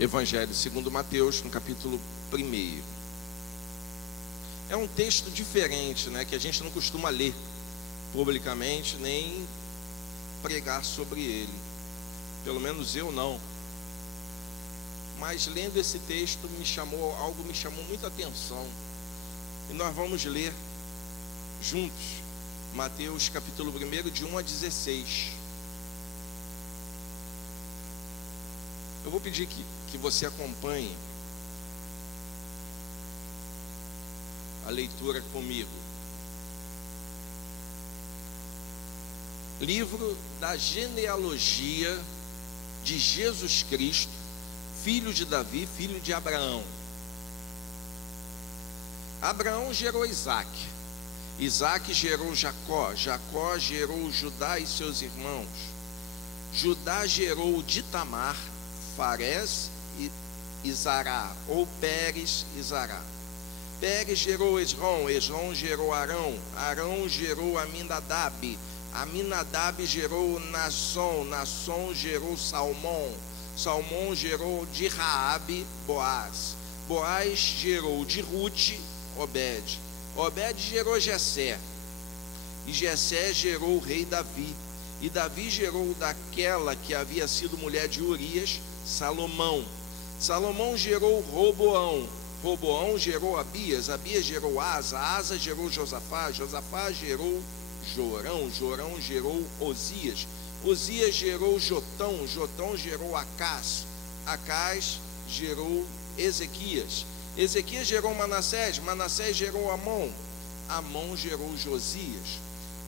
Evangelho segundo Mateus, no capítulo 1. É um texto diferente, né, que a gente não costuma ler publicamente, nem pregar sobre ele. Pelo menos eu não. Mas lendo esse texto algo me chamou muita atenção. E nós vamos ler juntos Mateus capítulo 1, de 1 a 16. Eu vou pedir que você acompanhe a leitura comigo. Livro da genealogia de Jesus Cristo, filho de Davi, filho de Abraão. Abraão gerou Isaque, Isaque gerou Jacó, Jacó gerou Judá e seus irmãos, Judá gerou de Tamar, Farés e Zará, ou Pérez e Zará. Pérez gerou Esrom, Esrom gerou Arão, Arão gerou Aminadab, Aminadab gerou Nasson, Nasson gerou Salmão, Salmão gerou de Raabe, Boaz, Boaz gerou de Rute, Obed, Obed gerou Jessé, e Jessé gerou o rei Davi, e Davi gerou daquela que havia sido mulher de Urias, Salomão, Salomão gerou Roboão, Roboão gerou Abias, Abias gerou Asa, Asa gerou Josafá, Josafá gerou Jorão, Jorão gerou Osias, Osias gerou Jotão, Jotão gerou Acás, Acás gerou Ezequias, Ezequias gerou Manassés, Manassés gerou Amon, Amon gerou Josias,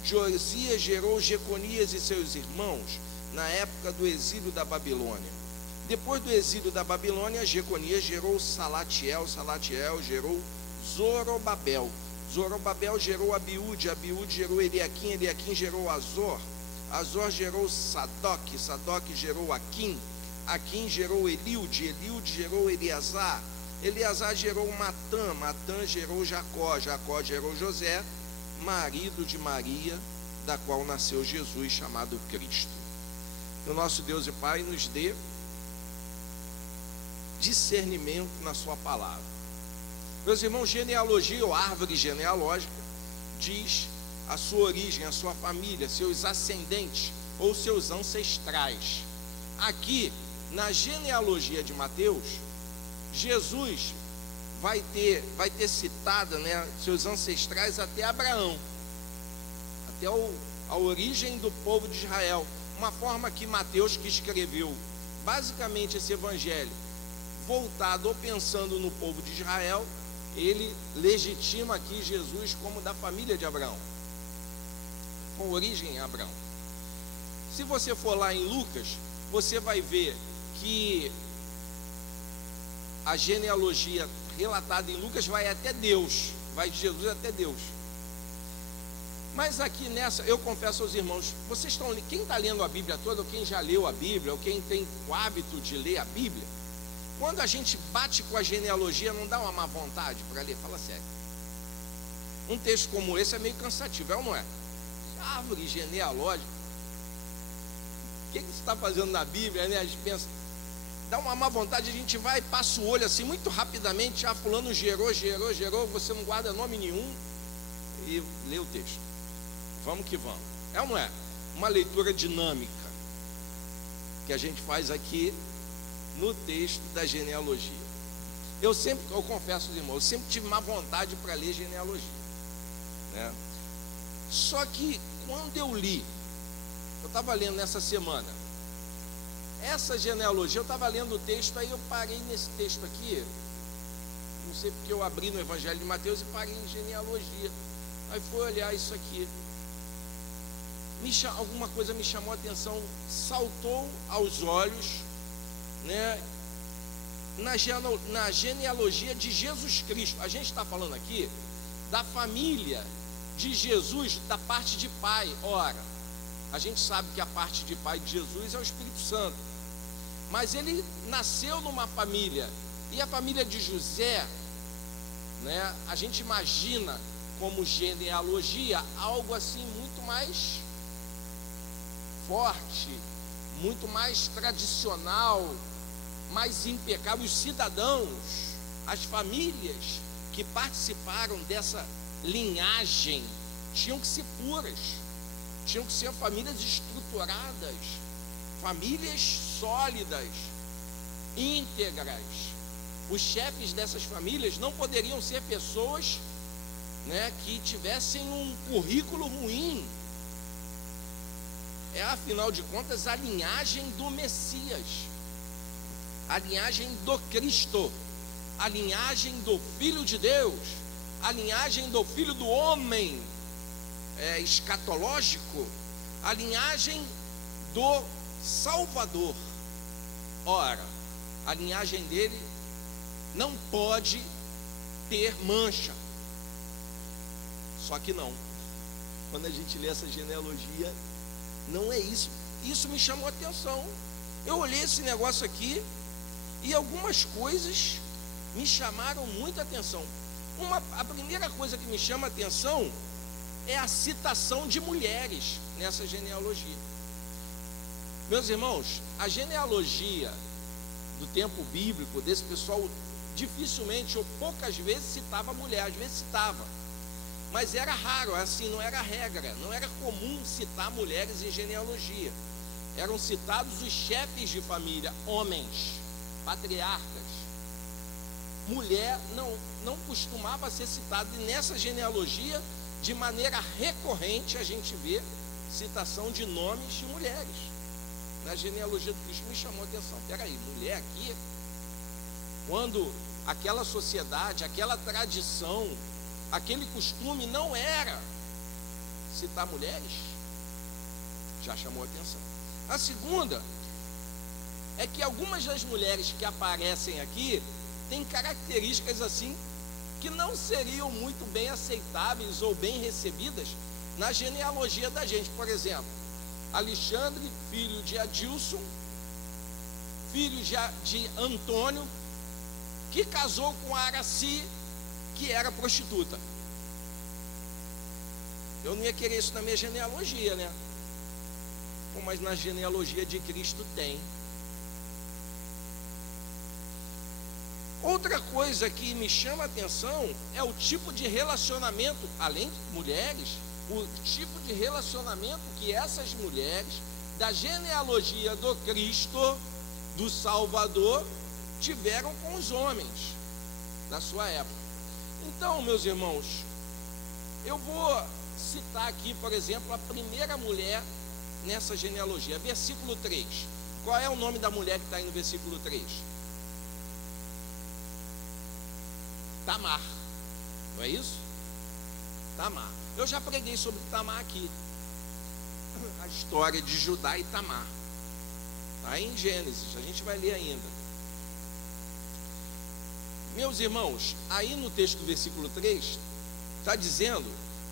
Josias gerou Jeconias e seus irmãos na época do exílio da Babilônia. Depois do exílio da Babilônia, Jeconias gerou Salatiel, Salatiel gerou Zorobabel, Zorobabel gerou Abiúde, Abiúde gerou Eliaquim, Eliaquim gerou Azor, Azor gerou Sadoc, Sadoc gerou Aquim, Aquim gerou Eliude, Eliude gerou Eleazar, Eleazar gerou Matã, Matã gerou Jacó, Jacó gerou José, marido de Maria, da qual nasceu Jesus, chamado Cristo. Que o nosso Deus e Pai nos dê discernimento na sua palavra. Meus irmãos, genealogia ou árvore genealógica diz a sua origem, a sua família, seus ascendentes ou seus ancestrais. Aqui, na genealogia de Mateus, Jesus vai ter citada, né, seus ancestrais até Abraão, até a origem do povo de Israel. Uma forma que Mateus, que escreveu basicamente esse evangelho, voltado ou pensando no povo de Israel, ele legitima aqui Jesus como da família de Abraão, com origem em Abraão. Se você for lá em Lucas, você vai ver que a genealogia relatada em Lucas vai até Deus, vai de Jesus até Deus. Mas aqui nessa, eu confesso aos irmãos, vocês estão, quem está lendo a Bíblia toda, ou quem já leu a Bíblia, ou quem tem o hábito de ler a Bíblia, quando a gente bate com a genealogia, não dá uma má vontade para ler? Fala sério. Um texto como esse é meio cansativo, é ou não é? Árvore genealógica. O que você está fazendo na Bíblia, né? A gente pensa, dá uma má vontade, a gente vai e passa o olho assim, muito rapidamente, fulano gerou, você não guarda nome nenhum, e lê o texto. Vamos que vamos. É ou não é? Uma leitura dinâmica que a gente faz aqui no texto da genealogia. Eu confesso aos irmãos, eu sempre tive má vontade para ler genealogia, né? Só que quando eu li, eu estava lendo nessa semana, essa genealogia, eu estava lendo o texto, aí eu parei nesse texto aqui, não sei porque eu abri no Evangelho de Mateus e parei em genealogia, aí fui olhar isso aqui, alguma coisa me chamou a atenção, saltou aos olhos, né, na genealogia de Jesus Cristo. A gente está falando aqui da família de Jesus, da parte de pai. Ora, a gente sabe que a parte de pai de Jesus é o Espírito Santo, mas ele nasceu numa família, e a família de José, né, a gente imagina como genealogia algo assim muito mais forte, muito mais tradicional, mais impecável, os cidadãos, as famílias que participaram dessa linhagem tinham que ser puras, tinham que ser famílias estruturadas, famílias sólidas, íntegras. Os chefes dessas famílias não poderiam ser pessoas, que tivessem um currículo ruim. É, afinal de contas, a linhagem do Messias, a linhagem do Cristo, a linhagem do Filho de Deus, a linhagem do Filho do Homem escatológico, a linhagem do Salvador. Ora, a linhagem dele não pode ter mancha. Só que não, quando a gente lê essa genealogia, não é isso. Isso me chamou a atenção. Eu olhei esse negócio aqui e algumas coisas me chamaram muita atenção. A primeira coisa que me chama a atenção é a citação de mulheres nessa genealogia. Meus irmãos, a genealogia do tempo bíblico desse pessoal dificilmente ou poucas vezes citava mulher, às vezes citava, mas era raro, assim, não era regra, não era comum citar mulheres em genealogia. Eram citados os chefes de família, homens, patriarcas. Mulher não costumava ser citada, e nessa genealogia, de maneira recorrente, a gente vê citação de nomes de mulheres. Na genealogia do Cristo me chamou a atenção. Peraí, mulher aqui? Quando aquela sociedade, aquela tradição, aquele costume não era citar mulheres, já chamou a atenção. A segunda é que algumas das mulheres que aparecem aqui têm características assim que não seriam muito bem aceitáveis ou bem recebidas na genealogia da gente. Por exemplo, Alexandre, filho de Adilson, filho de Antônio, que casou com Araci, que era prostituta. Eu não ia querer isso na minha genealogia, né? Mas na genealogia de Cristo tem. Outra coisa que me chama a atenção é o tipo de relacionamento, além de mulheres, o tipo de relacionamento que essas mulheres da genealogia do Cristo, do Salvador, tiveram com os homens da sua época. Então, meus irmãos, eu vou citar aqui, por exemplo, a primeira mulher nessa genealogia, versículo 3. Qual é o nome da mulher que está aí no versículo 3? Tamar, não é isso? Tamar. Eu já preguei sobre Tamar aqui, a história de Judá e Tamar, está em Gênesis, a gente vai ler ainda. Meus irmãos, aí no texto do versículo 3, está dizendo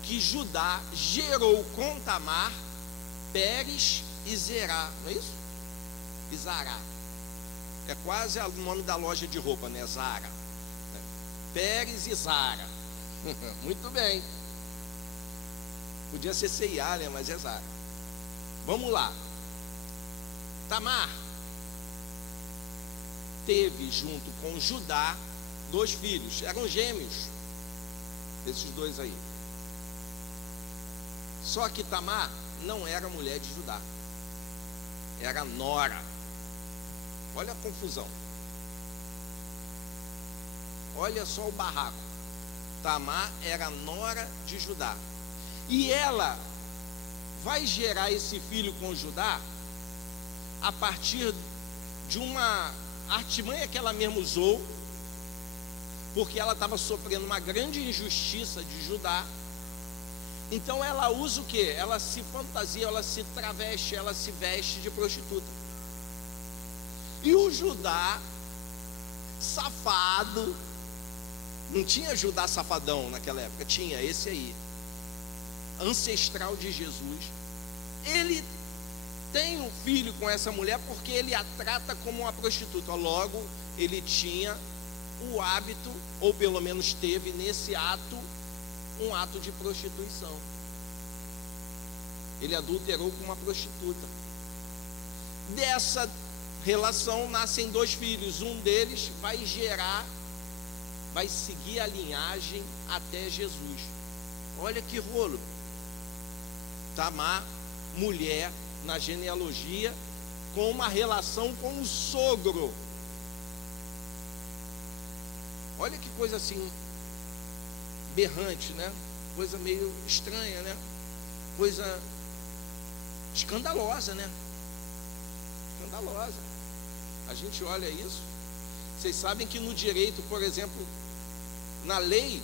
que Judá gerou com Tamar Pérez e Zerá, não é isso? E Zará. É quase o nome da loja de roupa, né? Zara. Pérez e Zara. Muito bem. Podia ser C&A, né? Mas é Zara. Vamos lá. Tamar teve junto com Judá 2 filhos, eram gêmeos, esses 2 aí. Só que Tamar não era mulher de Judá, era nora. Olha a confusão, olha só o barraco. Tamar era nora de Judá, e ela vai gerar esse filho com Judá a partir de uma artimanha que ela mesma usou, porque ela estava sofrendo uma grande injustiça de Judá. Então ela usa o que? Ela se fantasia, ela se traveste, ela se veste de prostituta. E o Judá, safado, não tinha Judá safadão naquela época, tinha esse aí, ancestral de Jesus. Ele tem um filho com essa mulher porque ele a trata como uma prostituta. Logo, ele tinha o hábito, ou pelo menos teve nesse ato, um ato de prostituição. Ele adulterou com uma prostituta. relação nascem 2 filhos. Um deles vai seguir a linhagem até Jesus. Olha que rolo. Tamar, mulher na genealogia, com uma relação com o sogro. Olha que coisa assim, berrante, né? Coisa meio estranha, né? Coisa escandalosa, né? Escandalosa. A gente olha isso. Vocês sabem que no direito, por exemplo, na lei,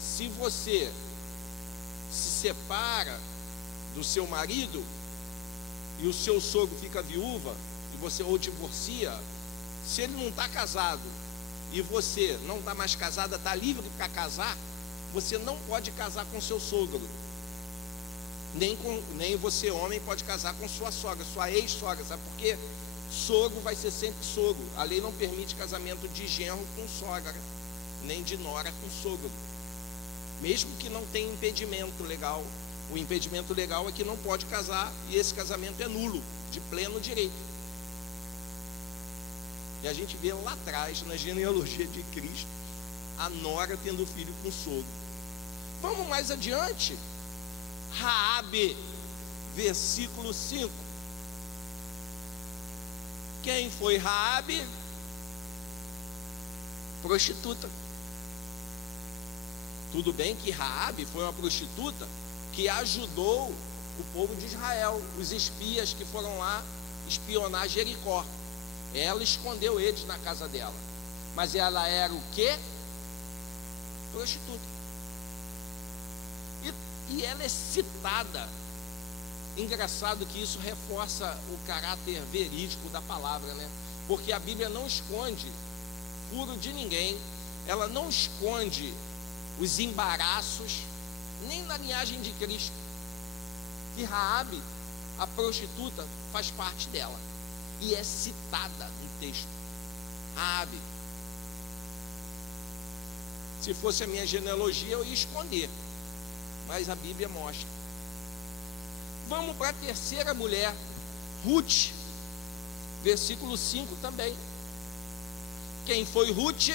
se você se separa do seu marido e o seu sogro fica viúva, e você ou divorcia, se ele não está casado e você não está mais casada, está livre para casar, você não pode casar com seu sogro. Nem você, homem, pode casar com sua sogra, sua ex-sogra. Sabe por quê? Sogro vai ser sempre sogro. A lei não permite casamento de genro com sogra, nem de nora com sogro, mesmo que não tenha impedimento legal. O impedimento legal é que não pode casar, e esse casamento é nulo, de pleno direito. E a gente vê lá atrás, na genealogia de Cristo, a nora tendo filho com sogro. Vamos mais adiante. Raabe, versículo 5. Quem foi Raabe? Prostituta. Tudo bem que Raabe foi uma prostituta que ajudou o povo de Israel, os espias que foram lá espionar Jericó. Ela escondeu eles na casa dela. Mas ela era o quê? Prostituta. E ela é citada. Engraçado que isso reforça o caráter verídico da palavra, né? Porque a Bíblia não esconde furo de ninguém. Ela não esconde os embaraços, nem na linhagem de Cristo. E Raabe, a prostituta, faz parte dela. E é citada no texto. Raabe. Se fosse a minha genealogia, eu ia esconder. Mas a Bíblia mostra. Vamos para a terceira mulher, Ruth, versículo 5 também. Quem foi Ruth?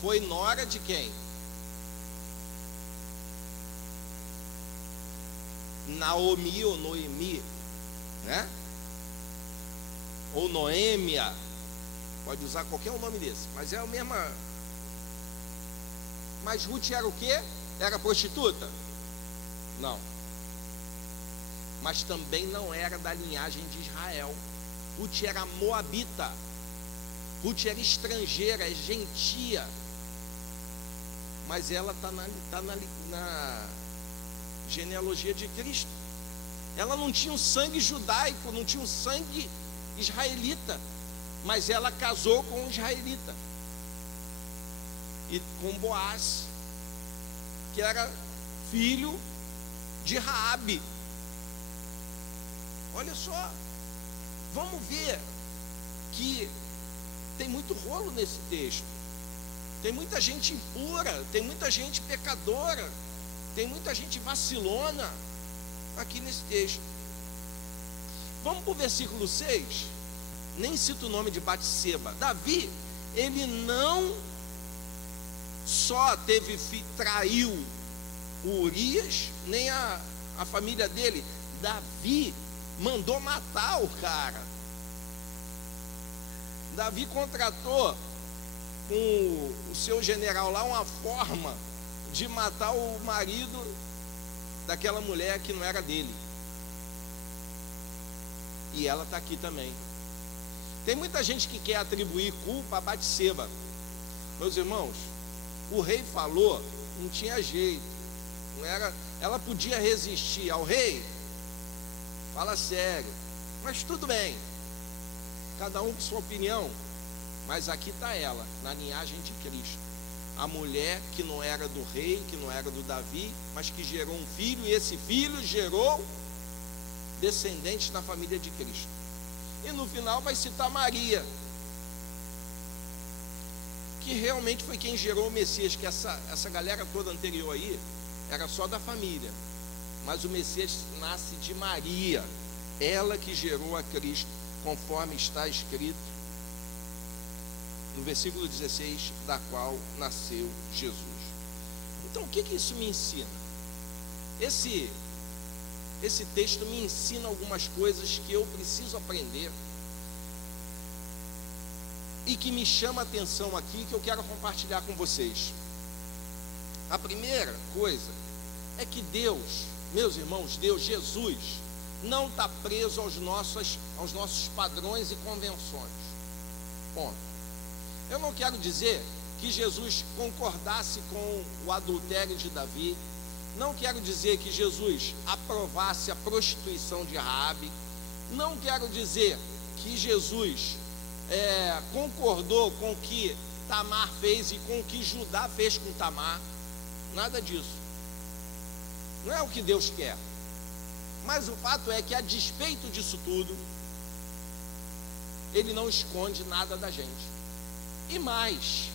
Foi nora de quem? Naomi ou Noemi, né? Ou Noêmia, pode usar qualquer um nome desse, mas é a mesma. Mas Ruth era o quê? Era prostituta? Não. Mas também não era da linhagem de Israel. Ruth era moabita. Ruth era estrangeira, é gentia. Mas ela está na genealogia de Cristo. Ela não tinha um sangue judaico, não tinha um sangue israelita, mas ela casou com um israelita, e com Boaz, que era filho de Raabe. Olha só, vamos ver que tem muito rolo nesse texto. Tem muita gente impura, tem muita gente pecadora, tem muita gente vacilona aqui nesse texto. Vamos para o versículo 6. Nem cita o nome de Batseba. Davi, ele não só traiu o Urias, nem a família dele. Davi mandou matar o cara. Davi contratou com o seu general lá uma forma de matar o marido daquela mulher que não era dele. E ela está aqui também. Tem muita gente que quer atribuir culpa a Batseba. Meus irmãos, o rei falou, não tinha jeito. Não era, ela podia resistir ao rei? Fala sério. Mas tudo bem. Cada um com sua opinião. Mas aqui está ela, na linhagem de Cristo. A mulher que não era do rei, que não era do Davi, mas que gerou um filho, e esse filho gerou descendentes na família de Cristo. E no final vai citar Maria, que realmente foi quem gerou o Messias, que essa galera toda anterior aí era só da família, mas o Messias nasce de Maria, ela que gerou a Cristo. conforme está escrito no versículo 16, da qual nasceu Jesus. Então, o que isso me ensina? Esse texto me ensina algumas coisas que eu preciso aprender e que me chama a atenção aqui, que eu quero compartilhar com vocês. A primeira coisa é que Deus, meus irmãos, Deus, Jesus, não está preso aos nossos padrões e convenções. Ponto. Eu não quero dizer que Jesus concordasse com o adultério de Davi, não quero dizer que Jesus aprovasse a prostituição de Raabe, não quero dizer que Jesus concordou com o que Tamar fez e com o que Judá fez com Tamar, nada disso. Não é o que Deus quer. Mas o fato é que, a despeito disso tudo, Ele não esconde nada da gente. E mais,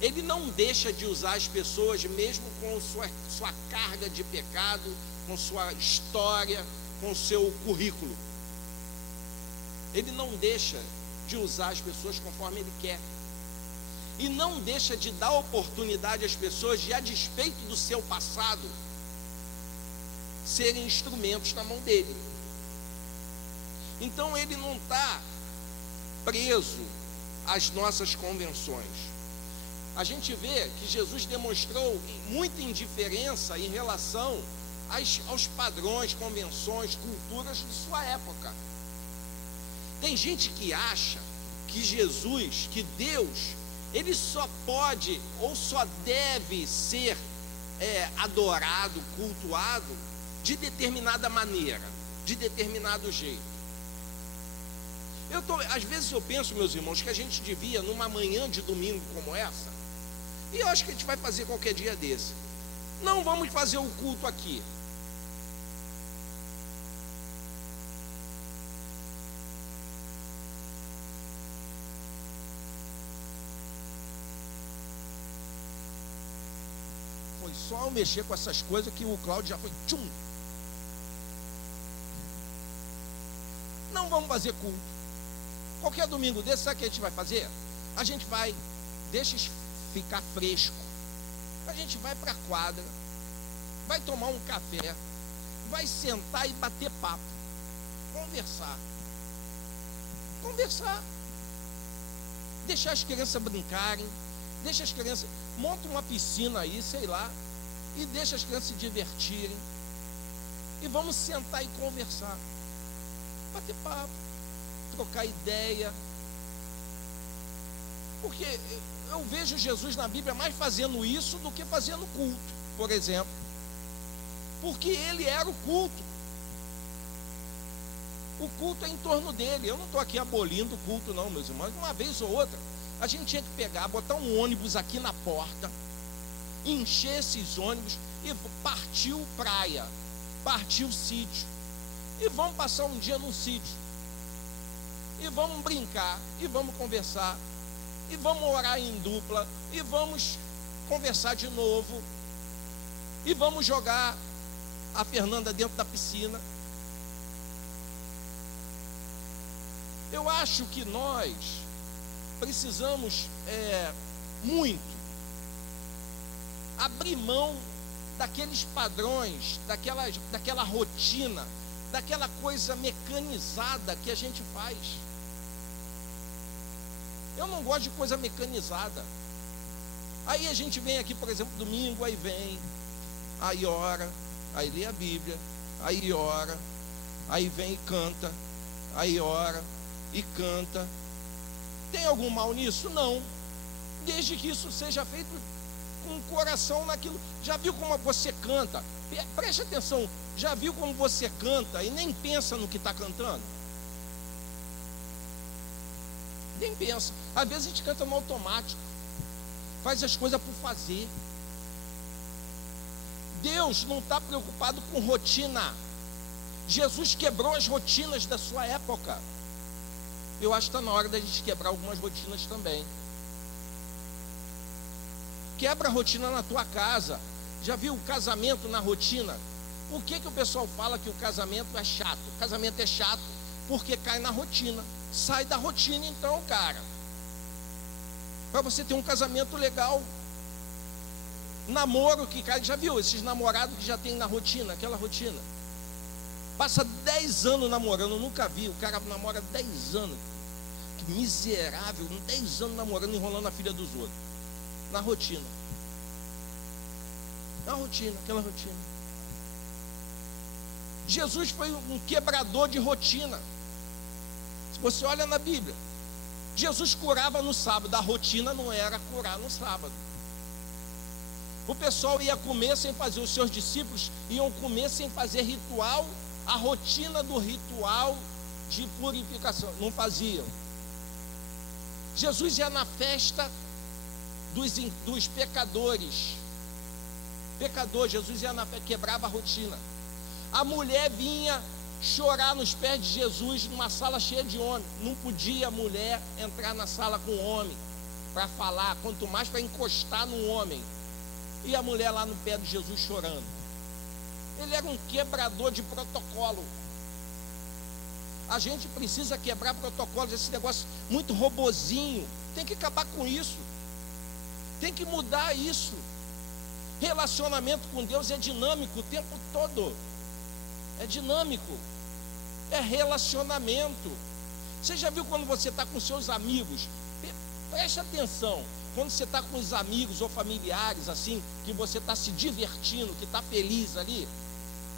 Ele não deixa de usar as pessoas, mesmo com sua carga de pecado, com sua história, com seu currículo. Ele não deixa de usar as pessoas conforme Ele quer. E não deixa de dar oportunidade às pessoas de, a despeito do seu passado, serem instrumentos na mão dele. Então Ele não está preso às nossas convenções. A gente vê que Jesus demonstrou muita indiferença em relação aos padrões, convenções, culturas de sua época. Tem gente que acha que Jesus, que Deus, Ele só pode ou só deve ser adorado, cultuado de determinada maneira, de determinado jeito. Às vezes eu penso, meus irmãos, que a gente devia, numa manhã de domingo como essa, e eu acho que a gente vai fazer qualquer dia desse, não vamos fazer o culto aqui. Foi só eu mexer com essas coisas que o Cláudio já foi tchum. Não vamos fazer culto. Qualquer domingo desse, sabe o que a gente vai fazer? A gente vai, deixa ficar fresco. A gente vai para a quadra, vai tomar um café, vai sentar e bater papo, conversar, deixar as crianças brincarem, deixa as crianças, monta uma piscina aí, sei lá, e deixa as crianças se divertirem, e vamos sentar e conversar, bater papo, trocar ideia, porque eu vejo Jesus na Bíblia mais fazendo isso do que fazendo culto, por exemplo, porque Ele era o culto é em torno dele. Eu não estou aqui abolindo o culto não, meus irmãos. Uma vez ou outra a gente tinha que pegar, botar um ônibus aqui na porta, encher esses ônibus e partiu praia, partiu sítio, e vamos passar um dia num sítio, e vamos brincar, e vamos conversar, e vamos orar em dupla, e vamos conversar de novo, e vamos jogar a Fernanda dentro da piscina. Eu acho que nós precisamos muito abrir mão daqueles padrões, daquela rotina, daquela coisa mecanizada que a gente faz. Eu não gosto de coisa mecanizada. Aí a gente vem aqui, por exemplo, domingo, aí ora, aí lê a Bíblia, aí ora, aí vem e canta, aí ora e canta. Tem algum mal nisso? Não, desde que isso seja feito com o coração naquilo. Já viu como você canta? Preste atenção, já viu como você canta e nem pensa no que está cantando? Nem pensa. Às vezes a gente canta no automático, faz as coisas por fazer. Deus não está preocupado com rotina. Jesus quebrou as rotinas da sua época. Eu acho que está na hora da gente quebrar algumas rotinas também. Quebra a rotina na tua casa. Já viu o casamento na rotina? Por que o pessoal fala que o casamento é chato? O casamento é chato porque cai na rotina. Sai da rotina então, cara, para você ter um casamento legal. Namoro que cai, já viu esses namorados que já tem na rotina, aquela rotina? Passa 10 anos namorando, nunca vi. O cara namora 10 anos. Que miserável, 10 anos namorando, enrolando a filha dos outros. Na rotina. Na rotina, aquela rotina. Jesus foi um quebrador de rotina. Se você olha na Bíblia, Jesus curava no sábado. A rotina não era curar no sábado. O pessoal ia comer sem fazer, os seus discípulos iam comer sem fazer ritual. A rotina do ritual de purificação, não faziam. Jesus ia na festa dos pecadores. Jesus ia na festa, quebrava a rotina. A mulher vinha chorar nos pés de Jesus numa sala cheia de homens. Não podia a mulher entrar na sala com o homem para falar, quanto mais para encostar no homem. E a mulher lá no pé de Jesus chorando. Ele era um quebrador de protocolo. A gente precisa quebrar protocolos, esse negócio muito robozinho. Tem que acabar com isso. Tem que mudar isso. Relacionamento com Deus é dinâmico o tempo todo. É dinâmico. É relacionamento. Você já viu quando você está com seus amigos? Preste atenção. Quando você está com os amigos ou familiares assim, que você está se divertindo, que está feliz ali,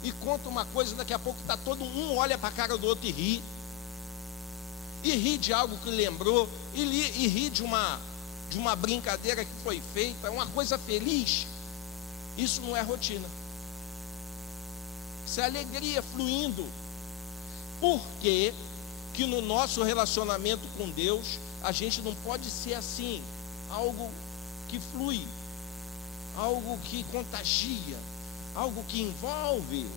e conta uma coisa, daqui a pouco está todo um olha para a cara do outro e ri de algo que lembrou, e ri de uma brincadeira que foi feita, uma coisa feliz. Isso não é rotina, isso é alegria fluindo. Por que que no nosso relacionamento com Deus a gente não pode ser assim? Algo que flui, algo que contagia, algo que envolve.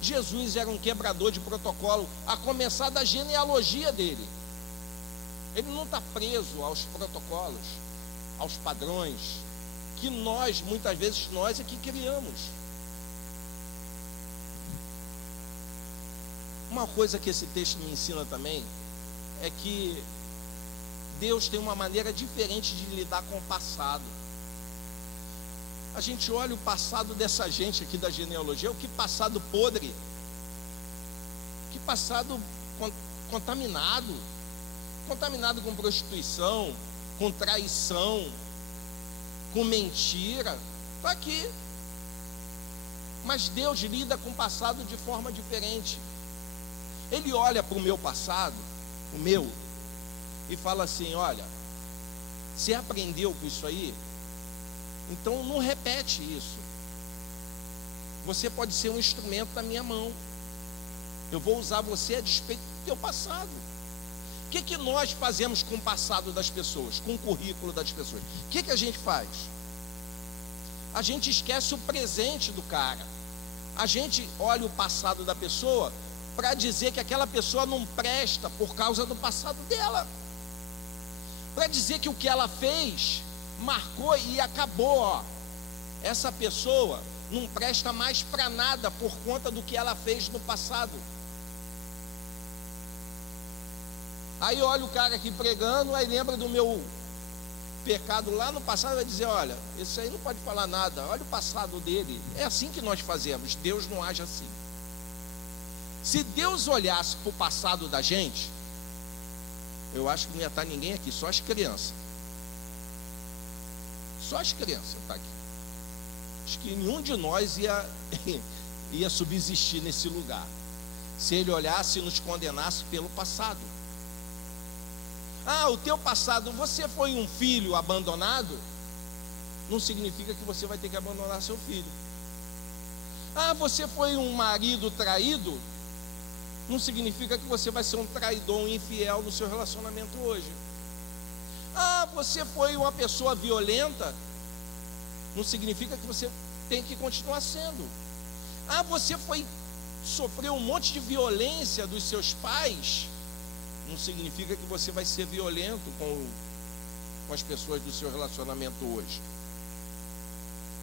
Jesus era um quebrador de protocolo, a começar da genealogia dele. Ele não está preso aos protocolos, aos padrões, que nós, muitas vezes, nós é que criamos. Uma coisa que esse texto me ensina também, é que Deus tem uma maneira diferente de lidar com o passado. A gente olha o passado dessa gente aqui da genealogia, o que passado podre, que passado contaminado com prostituição, com traição, com mentira, está aqui. Mas Deus lida com o passado de forma diferente. Ele olha para o meu passado, o meu, e fala assim: olha, você aprendeu com isso aí? Então não repete isso. Você pode ser um instrumento da minha mão. Eu vou usar você a despeito do teu passado. O que nós fazemos com o passado das pessoas, com o currículo das pessoas? O que a gente faz? A gente esquece o presente do cara. A gente olha o passado da pessoa para dizer que aquela pessoa não presta por causa do passado dela, para dizer que o que ela fez marcou e acabou, ó. Essa pessoa não presta mais para nada por conta do que ela fez no passado. Aí olha o cara aqui pregando, aí lembra do meu pecado lá no passado, vai dizer: olha, esse aí não pode falar nada, olha o passado dele. É assim que nós fazemos. Deus não age assim. Se Deus olhasse para o passado da gente, eu acho que não ia estar ninguém aqui, só as crianças. Só as crianças estão aqui. Acho que nenhum de nós ia subsistir nesse lugar, se Ele olhasse e nos condenasse pelo passado. Ah, o teu passado, você foi um filho abandonado, não significa que você vai ter que abandonar seu filho. Ah, você foi um marido traído, não significa que você vai ser um traidor, um infiel no seu relacionamento hoje. Ah, você foi uma pessoa violenta, não significa que você tem que continuar sendo. Ah, você sofreu um monte de violência dos seus pais, não significa que você vai ser violento com as pessoas do seu relacionamento hoje.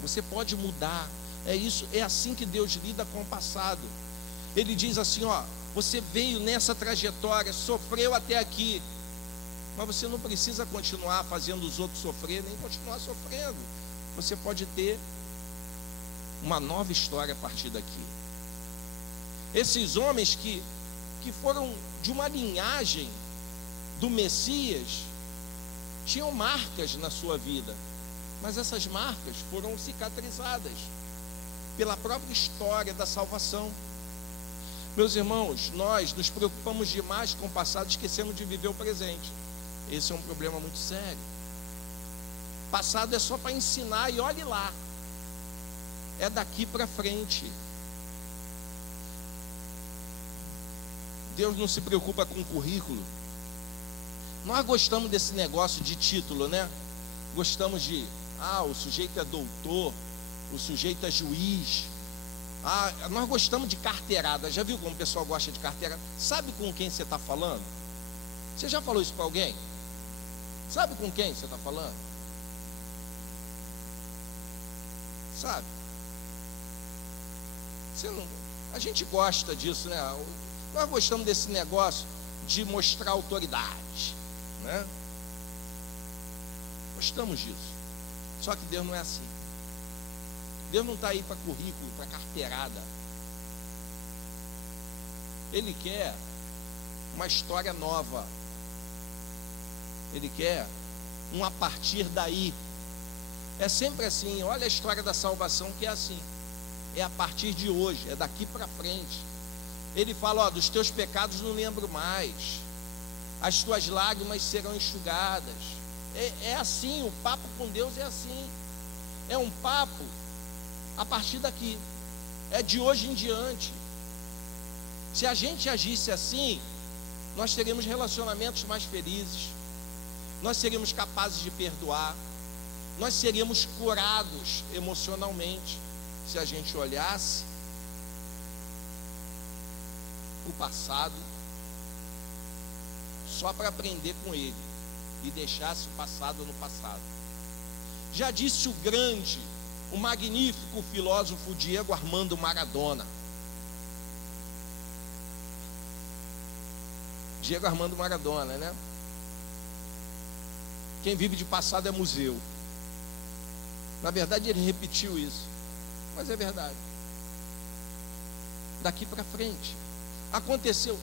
Você pode mudar. É isso, é assim que Deus lida com o passado. Ele diz assim, ó: Você veio nessa trajetória, sofreu até aqui, mas você não precisa continuar fazendo os outros sofrer, nem continuar sofrendo. Você pode ter uma nova história a partir daqui. Esses homens que foram de uma linhagem do Messias, tinham marcas na sua vida, mas essas marcas foram cicatrizadas pela própria história da salvação. Meus irmãos, nós nos preocupamos demais com o passado, esquecemos de viver o presente. Esse é um problema muito sério. Passado é só para ensinar, e olhe lá, é daqui para frente. Deus não se preocupa com o currículo. Nós gostamos desse negócio de título, né? Gostamos de, o sujeito é doutor, o sujeito é juiz. Nós gostamos de carteirada. Já viu como o pessoal gosta de carteirada? Sabe com quem você está falando? Você já falou isso para alguém? Sabe com quem você está falando? Sabe? A gente gosta disso, né? Nós gostamos desse negócio de mostrar autoridade, né? Gostamos disso. Só que Deus não é assim. Deus não está aí para currículo, para carteirada. Ele quer uma história nova. Ele quer um a partir daí. É sempre assim. Olha a história da salvação, que é assim. É a partir de hoje, é daqui para frente. Ele fala, dos teus pecados não lembro mais, as tuas lágrimas serão enxugadas. É assim, o papo com Deus é assim. É um papo a partir daqui, é de hoje em diante. Se a gente agisse assim, nós teríamos relacionamentos mais felizes, nós seríamos capazes de perdoar, nós seríamos curados emocionalmente, se a gente olhasse o passado só para aprender com ele e deixasse o passado no passado. Já disse o magnífico filósofo Diego Armando Maradona. Diego Armando Maradona, né? Quem vive de passado é museu. Na verdade ele repetiu isso, mas é verdade. Daqui para frente aconteceu,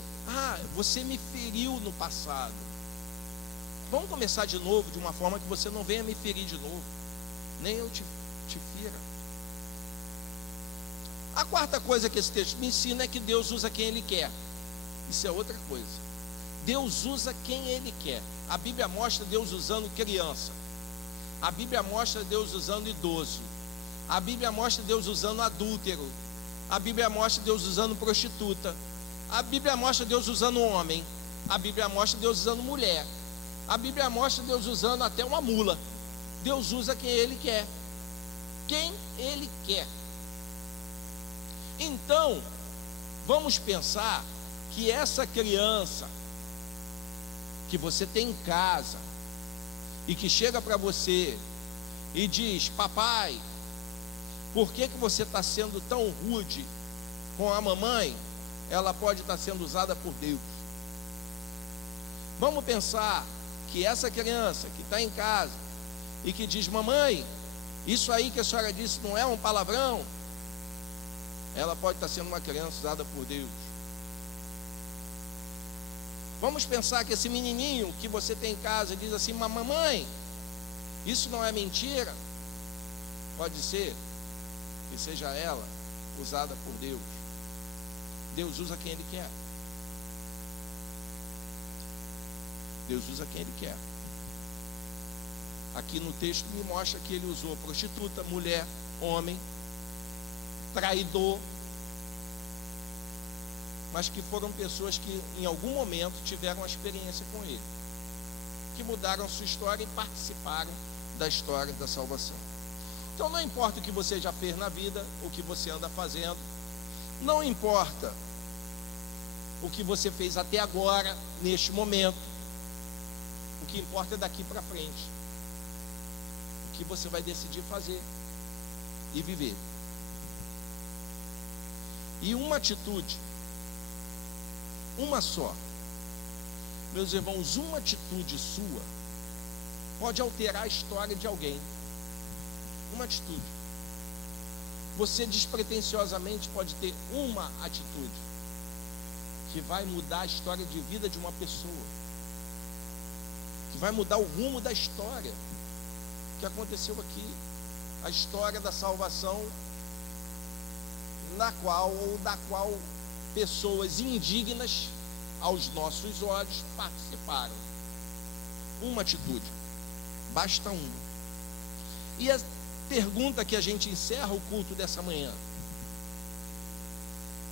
você me feriu no passado, vamos começar de novo, de uma forma que você não venha me ferir de novo, nem eu te fira. A quarta coisa que esse texto me ensina é que Deus usa quem Ele quer. Isso é outra coisa. Deus usa quem Ele quer. A Bíblia mostra Deus usando criança, a Bíblia mostra Deus usando idoso, a Bíblia mostra Deus usando adúltero, a Bíblia mostra Deus usando prostituta, a Bíblia mostra Deus usando homem, a Bíblia mostra Deus usando mulher, a Bíblia mostra Deus usando até uma mula. Deus usa quem Ele quer. Quem Ele quer. Então, vamos pensar que essa criança que você tem em casa e que chega para você e diz: papai, por que você está sendo tão rude com a mamãe? Ela pode estar sendo usada por Deus. Vamos pensar que essa criança que está em casa e que diz: mamãe, isso aí que a senhora disse não é um palavrão? Ela pode estar sendo uma criança usada por Deus. Vamos pensar que esse menininho que você tem em casa diz assim: mamãe, isso não é mentira? Pode ser que seja ela usada por Deus. Deus usa quem Ele quer. Deus usa quem Ele quer. Aqui no texto me mostra que Ele usou prostituta, mulher, homem, traidor, mas que foram pessoas que em algum momento tiveram uma experiência com Ele, que mudaram sua história e participaram da história da salvação. Então não importa o que você já fez na vida, o que você anda fazendo, não importa o que você fez até agora, neste momento, o que importa é daqui para frente, o que você vai decidir fazer e viver. E uma atitude uma só. Meus irmãos, uma atitude sua pode alterar a história de alguém. Uma atitude. Você despretensiosamente pode ter uma atitude que vai mudar a história de vida de uma pessoa, que vai mudar o rumo da história que aconteceu aqui, a história da salvação, da qual pessoas indignas aos nossos olhos participaram. Uma atitude, basta uma. E a pergunta que a gente encerra o culto dessa manhã: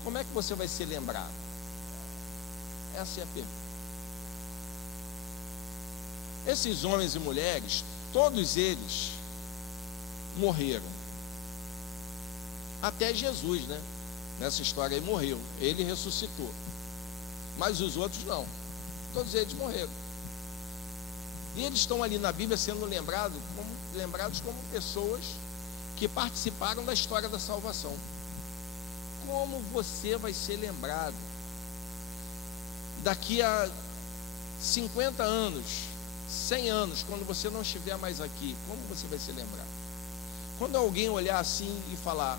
como é que você vai ser lembrado? Essa é a pergunta. Esses homens e mulheres, todos eles morreram. Até Jesus, né? Nessa história aí morreu, ele ressuscitou. Mas os outros não. Todos eles morreram. E eles estão ali na Bíblia sendo lembrados como pessoas que participaram da história da salvação. Como você vai ser lembrado daqui a 50 anos, 100 anos, quando você não estiver mais aqui? Como você vai ser lembrado? Quando alguém olhar assim e falar: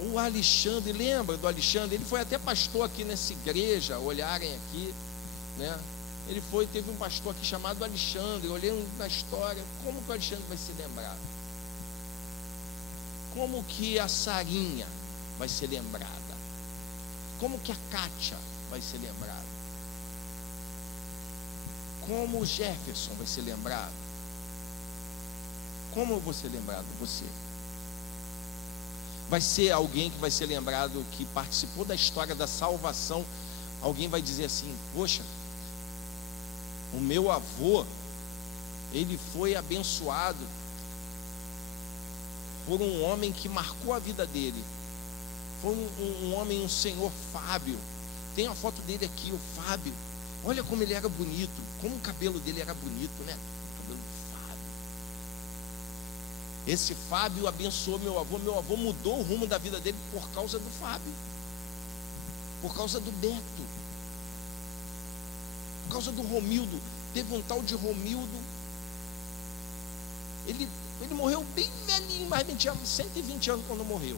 o Alexandre, lembra do Alexandre? Ele foi até pastor aqui nessa igreja, olharem aqui, né? Ele teve um pastor aqui chamado Alexandre, olhando na história. Como que o Alexandre vai ser lembrado? Como que a Sarinha vai ser lembrada? Como que a Kátia vai ser lembrada? Como o Jefferson vai ser lembrado? Como eu vou ser lembrado? Você vai ser alguém que vai ser lembrado que participou da história da salvação. Alguém vai dizer assim: poxa, o meu avô, ele foi abençoado por um homem que marcou a vida dele. Foi um homem, um senhor Fábio. Tem a foto dele aqui, o Fábio. Olha como ele era bonito, como o cabelo dele era bonito, né? O cabelo do Fábio. Esse Fábio abençoou meu avô mudou o rumo da vida dele por causa do Fábio, por causa do Beto, por causa do Romildo. Teve um tal de Romildo, ele morreu bem velhinho, mas ele tinha 120 anos quando morreu.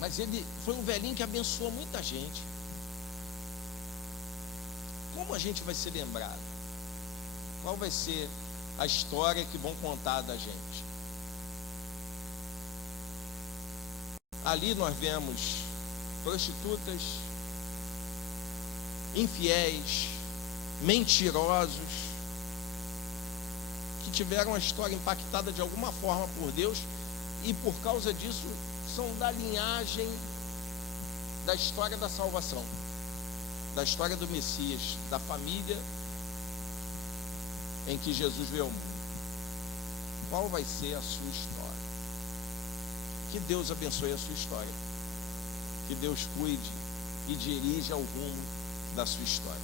Mas ele foi um velhinho que abençoou muita gente. Como a gente vai ser lembrado? Qual vai ser a história que vão contar da gente? Ali nós vemos prostitutas, infiéis, mentirosos, que tiveram a história impactada de alguma forma por Deus, e por causa disso são da linhagem da história da salvação, da história do Messias, da família em que Jesus veio ao mundo. Qual vai ser a sua história? Que Deus abençoe a sua história, que Deus cuide e dirija o rumo da sua história.